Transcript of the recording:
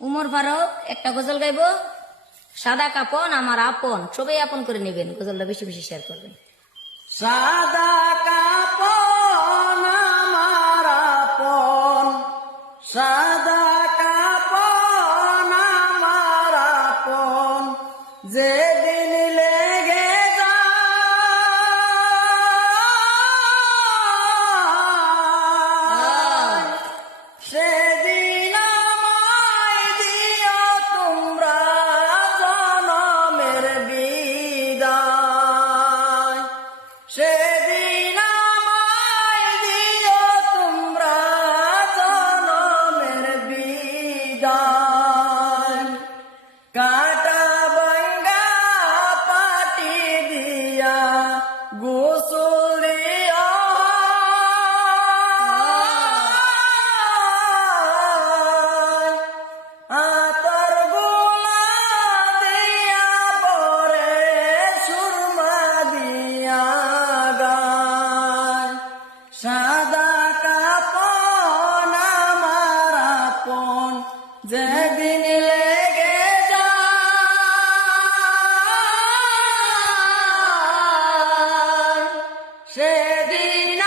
উমর ফারুক একটা গজল গাইবো, সাদা কাপন আমার আপন, সবাই আপন করে নেবেন, গজলটা বেশি বেশি শেয়ার করবেন। সাদা কাপন আমার আপন, সাদা কাপন আমার আপন, যেদিন লেগে যায় সেদিন আমায় দিও তোমরা জনমের বিদায়, সেদিন আমায় দিও তোমরা জনমের বিদায়। কাটা ভাঙ্গা পাটি দিয়া গোসল দিও, আতর গোলা দিয়া পরে সুরমা দিয়া গায়। সাদা কাপন আমার আপন, যেদিন লেগে যায় সেদিন